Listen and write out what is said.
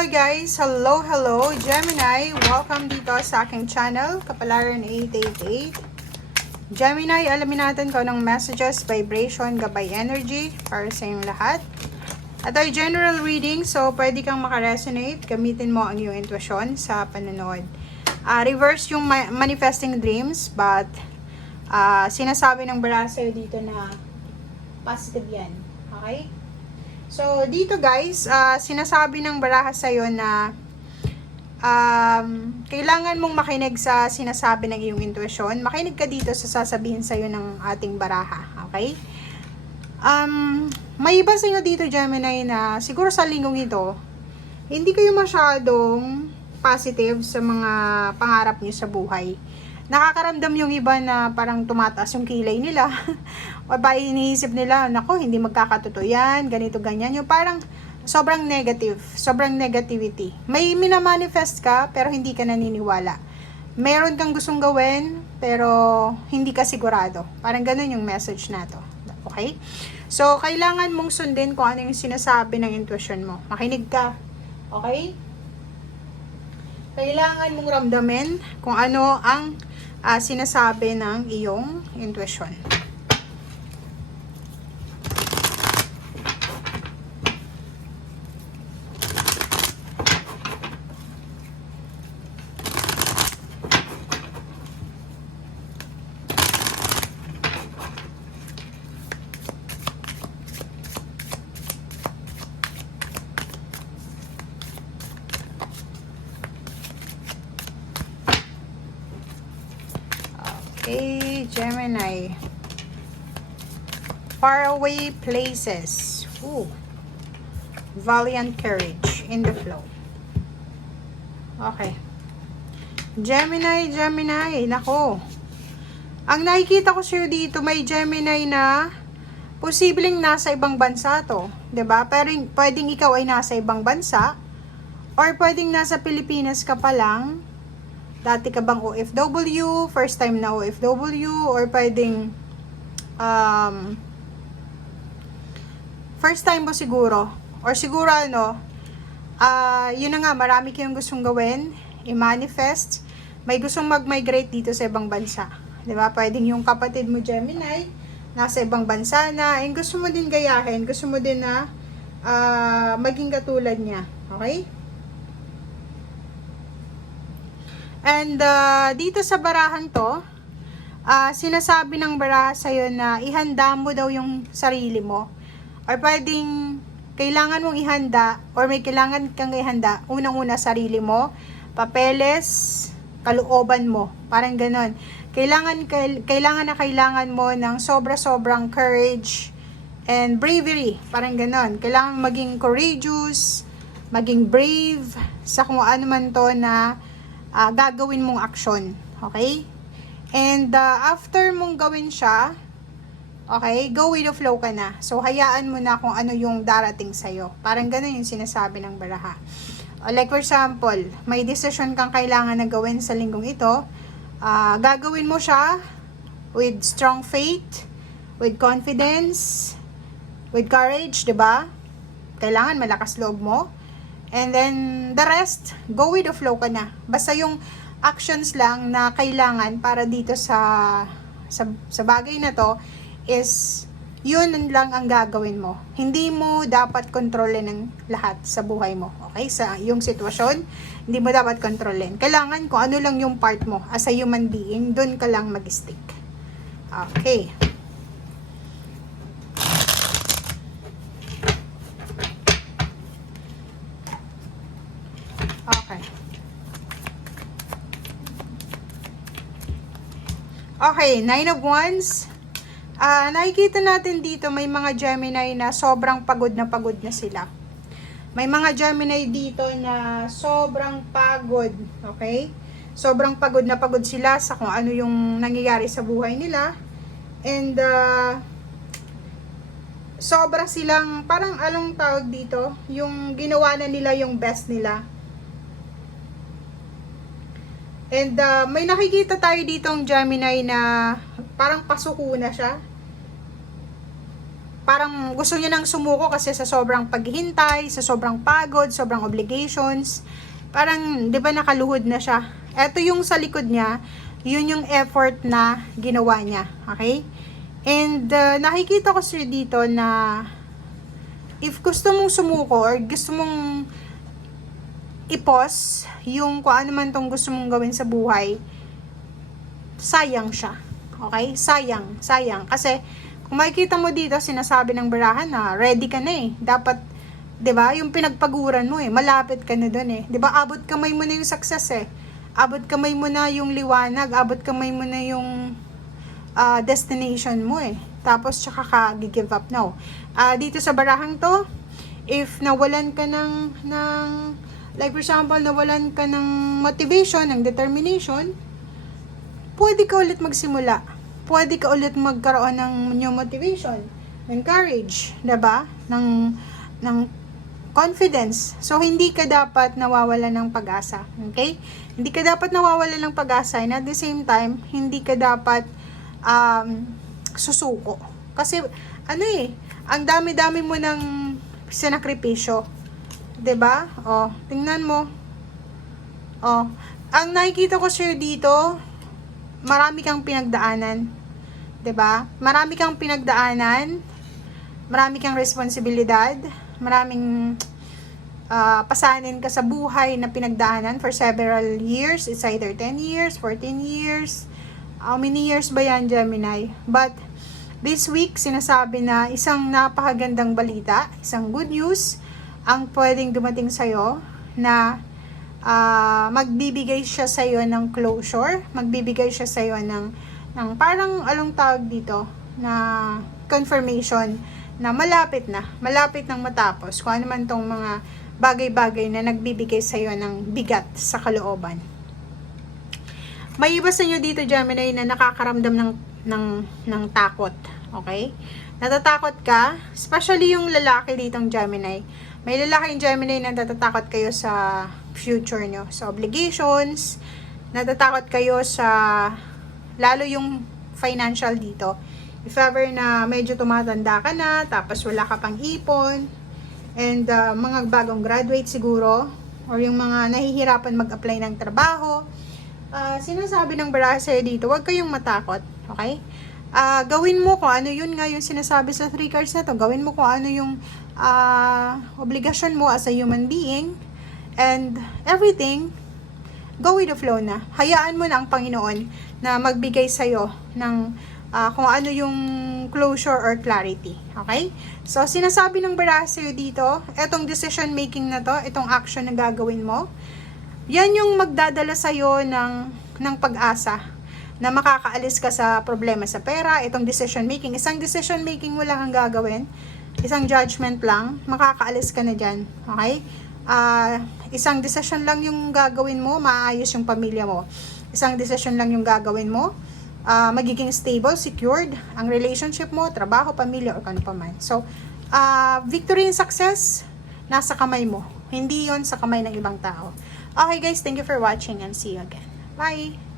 Hello guys! Hello Gemini! Welcome dito sa aking channel, Kapalaran 888. Gemini, alamin natin kung anong messages, vibration, gabay energy para sa inyong lahat. At ay general reading, so pwede kang makaresonate, gamitin mo ang iyong intuition sa panonood. Reverse yung manifesting dreams, but sinasabi ng baraha sa'yo dito na positive yan. Okay? So, dito guys, sinasabi ng baraha sa'yo na kailangan mong makinig sa sinasabi ng iyong intuition. Makinig ka dito sa sasabihin sa'yo ng ating baraha. Okay? May iba sa'yo dito, Gemini, na siguro sa linggong ito, hindi kayo masyadong positive sa mga pangarap niyo sa buhay. Nakakaramdam yung iba na parang tumataas yung kilay nila. O ba iniisip nila, nako, hindi magkakatotoo yan, ganito, ganyan. Yung parang sobrang negative, sobrang negativity. May minamanifest ka, pero hindi ka naniniwala. Meron kang gustong gawin, pero hindi ka sigurado. Parang ganun yung message na to. Okay? So, kailangan mong sundin kung ano yung sinasabi ng intuition mo. Makinig ka. Okay? Kailangan mong ramdamin kung ano ang sinasabi ng iyong intuition. Okay, Gemini. Faraway places. Ooh. Valiant courage in the flow. Okay. Gemini. Nako. Ang nakikita ko sa'yo dito, may Gemini na posibleng nasa ibang bansa to. 'Di ba? Pero pwedeng ikaw ay nasa ibang bansa. Or pwedeng nasa Pilipinas ka pa lang. Dati ka bang OFW, first time na OFW, or pwedeng first time mo siguro, or siguro yun na nga, marami kayong gustong gawin, i-manifest, may gustong mag-migrate dito sa ibang bansa, di ba? Pwedeng yung kapatid mo Gemini, nasa ibang bansa na, gusto mo din gayahin, gusto mo din na maging katulad niya, okay? And dito sa barahan to, sinasabi ng baraha sa'yo na ihanda mo daw yung sarili mo. Or pwedeng kailangan mong ihanda, or may kailangan kang ihanda, unang-una sarili mo, papeles, kalooban mo, parang ganon. Kailangan mo ng sobra-sobrang courage and bravery, parang ganon. Kailangan maging courageous, maging brave, sa kung ano man to na gagawin mong aksyon. Okay? And after mong gawin siya, okay, go with the flow ka na. So, hayaan mo na kung ano yung darating sa'yo. Parang ganun yung sinasabi ng baraha. Like for example, may decision kang kailangan na gawin sa linggong ito. Gagawin mo siya with strong faith, with confidence, with courage, diba? Kailangan malakas loob mo. And then, the rest, go with the flow ka na. Basta yung actions lang na kailangan para dito sa bagay na to is, yun lang ang gagawin mo. Hindi mo dapat kontrolin ng lahat sa buhay mo. Okay? Sa yung sitwasyon, hindi mo dapat kontrolin. Kailangan kung ano lang yung part mo as a human being, dun ka lang mag-stick. Okay. Okay, Nine of Wands. Nakikita natin dito may mga Gemini na sobrang pagod na sila. May mga Gemini dito na sobrang pagod, okay? Sobrang pagod na pagod sila sa kung ano yung nangyayari sa buhay nila. And sobra silang, parang anong tawag dito? Yung ginawa na nila yung best nila. And may nakikita tayo ditong Gemini na parang pasuko na siya. parang gusto niya nang sumuko kasi sa sobrang paghihintay, sa sobrang pagod, sobrang obligations. Parang, di ba, nakaluhod na siya. Ito yung sa likod niya, yun yung effort na ginawa niya. Okay? And, nakikita ko sir dito na if gusto mong sumuko or gusto mong i-pause yung kung ano man tong gusto mong gawin sa buhay, sayang siya. Okay? Sayang. Kasi, kung makikita mo dito, sinasabi ng barahan na ready ka na eh. Dapat, 'di ba? Yung pinagpaguran mo eh, malapit ka na doon eh. 'Di ba? Abot kamay mo na yung success eh. Abot kamay mo na yung liwanag, abot kamay mo na yung destination mo eh. Tapos tsaka ka give up now. Dito sa barahang to, if nawalan ka ng like for example, nawalan ka ng motivation, ng determination, pwede ka ulit magsimula. Pwede ka ulit magkaroon ng new motivation, ng courage, 'di ba? Ng confidence. So, hindi ka dapat nawawalan ng pag-asa. Okay? Hindi ka dapat nawawalan ng pag-asa and at the same time, hindi ka dapat susuko. Kasi, ang dami-dami mo ng sinakripisyo. 'Di ba? Oh, tingnan mo. Oh, ang nakikita ko sir dito, marami kang pinagdaanan. 'Di ba? Marami kang pinagdaanan, marami kang responsibilidad, maraming pasanin ka sa buhay na pinagdaanan for several years. It's either 10 years, 14 years. How many years ba yan, Gemini? But this week, sinasabi na isang napakagandang balita, isang good news ang pwedeng dumating sa'yo na magbibigay siya sa'yo ng closure, magbibigay siya sa'yo ng parang along tawag dito na confirmation na malapit nang matapos kung ano man tong mga bagay-bagay na nagbibigay sa iyo ng bigat sa kalooban. May iba sa inyo dito, Gemini, na nakakaramdam ng takot. Okay? Natatakot ka, especially yung lalaki ditong Gemini. May lalaki yung Gemini na natatakot kayo sa future nyo, sa obligations, natatakot kayo sa lalo yung financial dito. If ever na medyo tumatanda ka na, tapos wala ka pang ipon, and mga bagong graduate siguro, or yung mga nahihirapan mag-apply ng trabaho, sinasabi ng baraha dito, huwag kayong matakot. Okay? Gawin mo kung ano yun nga yung sinasabi sa 3 cards na to. Gawin mo kung ano yung obligasyon mo as a human being, and everything, go with the flow na. Hayaan mo na ang Panginoon na magbigay sa'yo ng kung ano yung closure or clarity. Okay? So, sinasabi ng baraha sa'yo dito, etong decision making na to, itong action na gagawin mo, yan yung magdadala sa'yo ng pag-asa na makakaalis ka sa problema sa pera, itong decision making. Isang decision making mo lang ang gagawin, isang judgment lang, makakaalis ka na dyan. Okay? Isang decision lang yung gagawin mo, maayos yung pamilya mo. Isang decision lang yung gagawin mo, magiging stable, secured ang relationship mo, trabaho, pamilya, o kano pa man. So, victory and success, nasa kamay mo. Hindi yon sa kamay ng ibang tao. Okay guys, thank you for watching and see you again. Bye!